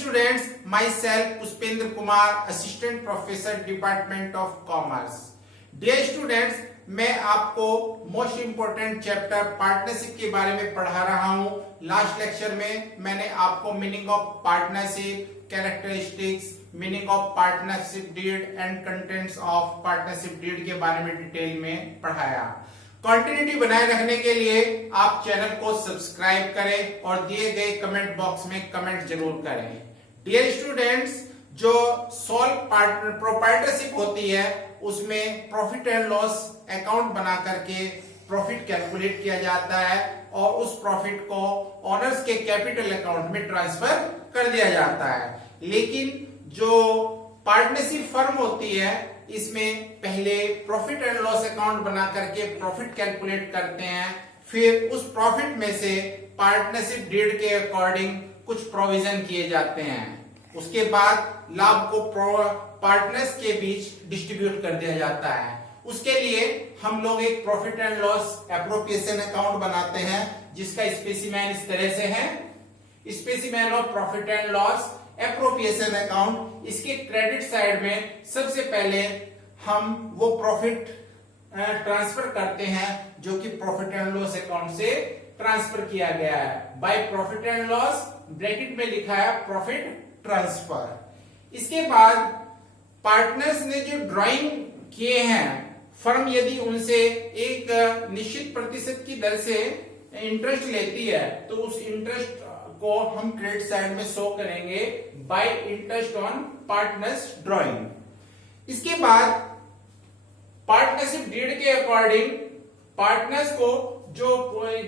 students, myself Pushpendra Kumar, Assistant Professor, Department of Commerce. Dear students, मैं आपको most important chapter partnership के बारे में पढ़ा रहा हूं। लास्ट लेक्चर में मैंने आपको meaning of partnership, characteristics, meaning of partnership deed and contents of partnership deed के बारे में डिटेल में पढ़ाया। कंटिन्यूटी बनाए रखने के लिए आप चैनल को सब्सक्राइब करें और दिए गए कमेंट बॉक्स में कमेंट जरूर करें। डियर स्टूडेंट्स, जो सोल प्रोप्राइटरशिप होती है उसमें प्रॉफिट एंड लॉस अकाउंट बना करके प्रॉफिट कैलकुलेट किया जाता है और उस प्रॉफिट को ओनर्स के कैपिटल अकाउंट में ट्रांसफर कर दिया जाता है। लेकिन जो पार्टनरशिप फर्म होती है इसमें पहले प्रॉफिट एंड लॉस अकाउंट बना करके प्रॉफिट कैलकुलेट करते हैं, फिर उस प्रॉफिट में से पार्टनरशिप डीड के अकॉर्डिंग कुछ प्रोविजन किए जाते हैं। उसके बाद लाभ को पार्टनर्स के बीच डिस्ट्रीब्यूट कर दिया जाता है। उसके लिए हम लोग एक profit and loss appropriation account बनाते हैं जिसका स्पेसिमेन इस तरह से है। Specimen of profit and loss appropriation account. इसके क्रेडिट साइड में सबसे पहले हम वो प्रॉफिट ट्रांसफर करते हैं जो कि प्रॉफिट एंड लॉस अकाउंट से ट्रांसफर किया गया है। By profit and loss bracket में लिखा है प्रॉफिट ट्रांसफर। इसके बाद पार्टनर्स ने जो ड्राइंग किए हैं, फर्म यदि उनसे एक निश्चित प्रतिशत की दर से इंटरेस्ट लेती है तो उस इंटरेस्ट को हम क्रेडिट साइड में शो करेंगे bye interest on partners drawing. इसके बाद पार्टनरशिप डीड के अकॉर्डिंग पार्टनर्स को जो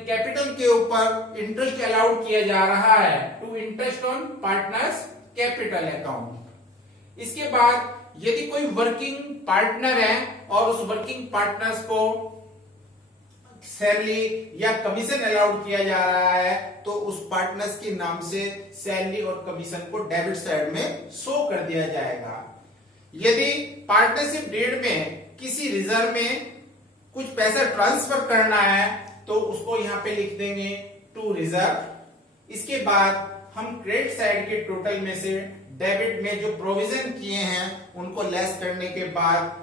कैपिटल के ऊपर इंटरेस्ट अलाउड किया जा रहा है to interest on partners capital account. इसके बाद यदि कोई वर्किंग पार्टनर है और उस वर्किंग पार्टनर्स को सैलरी या कमीशन अलाउड किया जा रहा है तो उस पार्टनर्स के नाम से सैलरी और कमीशन को डेबिट साइड में शो कर दिया जाएगा। यदि पार्टनरशिप डीड में किसी रिजर्व में कुछ पैसा ट्रांसफर करना है तो उसको यहां पे लिख देंगे टू रिजर्व। इसके बाद हम क्रेडिट साइड के टोटल में से डेबिट में जो प्रोविजन किए हैं उनको लेस करने के बाद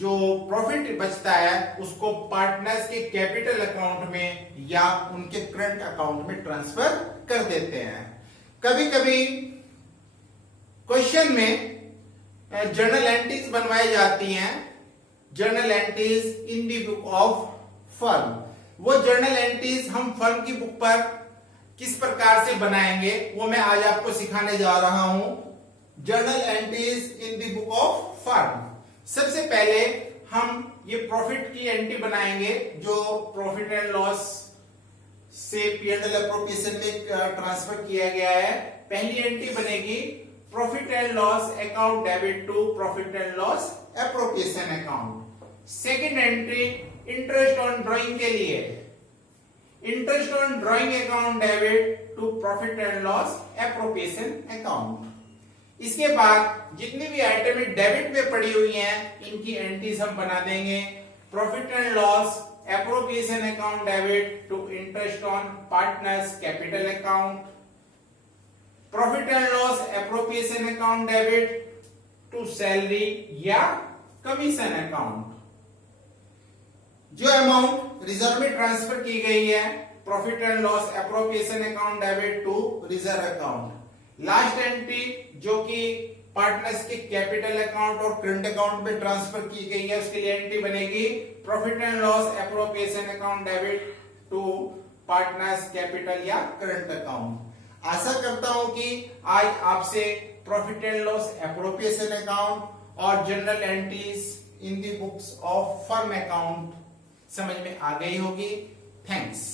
जो प्रॉफिट बचता है उसको पार्टनर्स के कैपिटल अकाउंट में या उनके करंट अकाउंट में ट्रांसफर कर देते हैं। कभी कभी क्वेश्चन में जर्नल एंट्रीज बनवाई जाती हैं, journal entries in the book of firm. वो जर्नल एंट्रीज हम फर्म की बुक पर किस प्रकार से बनाएंगे वो मैं आज आपको सिखाने जा रहा हूं। Journal entries in the book of firm. सबसे पहले हम ये प्रॉफिट की एंट्री बनाएंगे जो प्रॉफिट एंड लॉस से P&L एप्रोप्रिएशन में ट्रांसफर किया गया है। पहली एंट्री बनेगी profit and loss account debit to profit and loss appropriation account. Second entry interest on drawing के लिए interest on drawing account debit to profit and loss appropriation account. इसके बाद जितनी भी आइटम डेबिट में पड़ी हुई हैं इनकी एंट्रीज हम बना देंगे profit and loss appropriation account debit to interest on partners capital account, profit and loss appropriation account debit to salary या कमीशन अकाउंट। जो अमाउंट रिजर्व में ट्रांसफर की गई है profit and loss appropriation account debit to reserve account. Last entry जो कि partners के capital account और करंट अकाउंट में ट्रांसफर की गई है उसके लिए एंट्री बनेगी profit and loss appropriation account debit to partners capital या करंट अकाउंट। आशा करता हूं कि आज आपसे profit and loss appropriation account और general entries in the books of firm account समझ में आ गई होगी। थैंक्स।